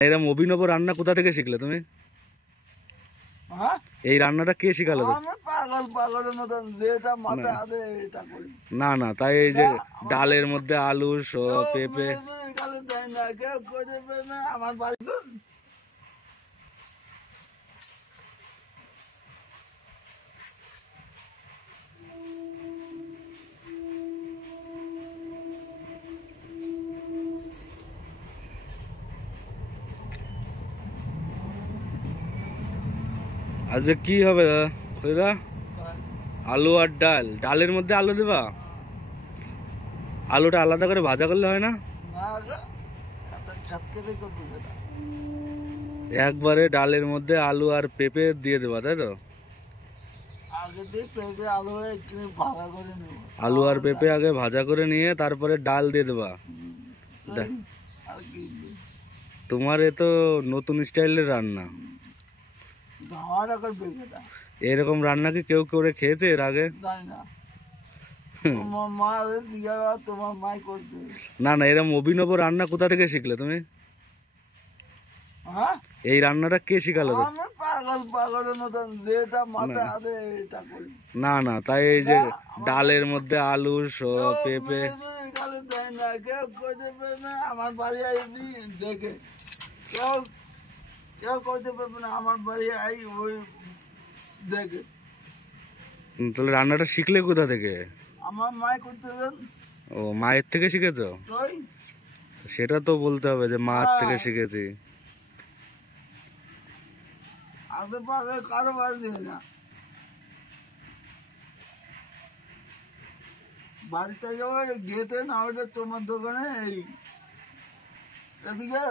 এরকম অভিনব রান্না কোথা থেকে শিখলে তুমি? এই রান্নাটা কে শিখালো? না না, তাই এই যে ডালের মধ্যে আলু পেঁপে আমার বাড়িতে আজকে কি হবে দাদা? আলু আর ডাল। ডালের মধ্যে আলু দেবা? আলুটা আলাদা করে ভাজা করলে হয় না? একবারে ডালের মধ্যে আলু আর পেঁপে দিয়ে দেবা, তাই তো? আলু আর পেঁপে আগে ভাজা করে নিয়ে তারপরে ডাল দিয়ে দেবা। তোমার এ তো নতুন স্টাইলের রান্না। এরকম রান্না কি কেউ করে খেয়েছে এর আগে? না না, এরকম অভিনব রান্না কোথা থেকে শিখলে তুমি? এই রান্নাটা কে শিখালো? না না, তাই এই যে ডালের মধ্যে আলু পেঁপে আমার বাড়ি দেখে কেউ কইতে পারবে না। আমার বাড়ি ওই দেখে। তাহলে রান্নাটা শিখলে কোথা থেকে? আমার মায় করতে দেন। ও, মায়ের থেকে শিখেছো? সেটা তো বলতে হবে যে মায়ের থেকে শিখেছি। আশেপাশে কারো বাড়ি দিয়ে না, বাড়িতে যাওয়ার গেটে না হলে তোমার দোকানে এই এদিকে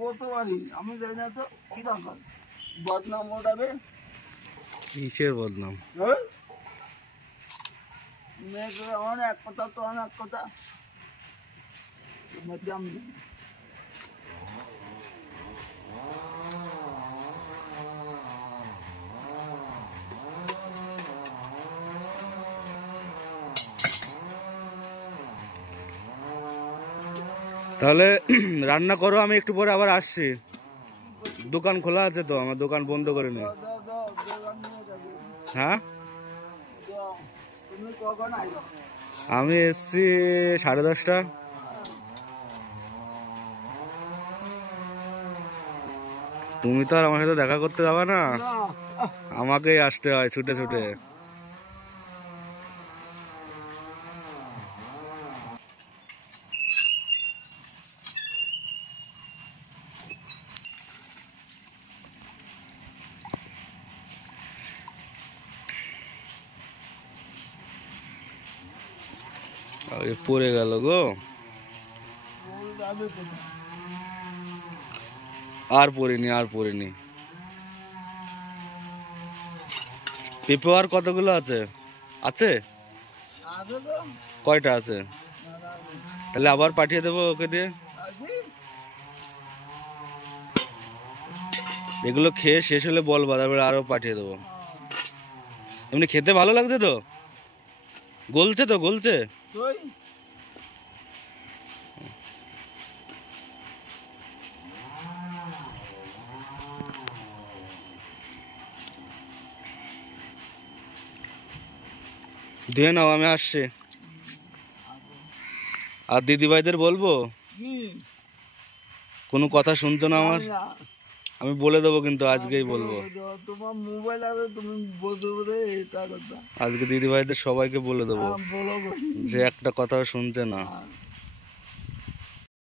কত বাড়ি আমি যাই না তো। কি দরকার বদনাম ওঠাবে? কিসের বদনাম? মেয়েদের অনেক কথা তো অনেক কথা। তাহলে রান্না করো, আমি একটু পরে আবার আসছি। দোকান খোলা আছে তো, আমার দোকান বন্ধ করে নি। হ্যাঁ, আমি এসছি 10:30। তুমি তো আর আমার সাথে দেখা করতে যাবা না, আমাকেই আসতে হয় ছুটে ছুটে। পড়ে গেল গো। আর পড়িনি। পেঁপে আর কতগুলো আছে? কয়টা আছে? তাহলে আবার পাঠিয়ে দেবো ওকে দিয়ে। এগুলো খেয়ে শেষ হলে বলবা, তারপরে আরো পাঠিয়ে দেবো। এমনি খেতে ভালো লাগছে তো? গলছে? ধুয়ে নাও, আমি আসছি। আর দিদিভাইদের বলবো কোনো কথা শুনছো না আমার? আমি বলে দেবো, কিন্তু আজকেই বলবো। তোমার মোবাইল আছে, তুমি বলতে এটা কথা। আজকে দিদিভাইদের সবাইকে বলে দেবো যে একটা কথাও শুনছে না।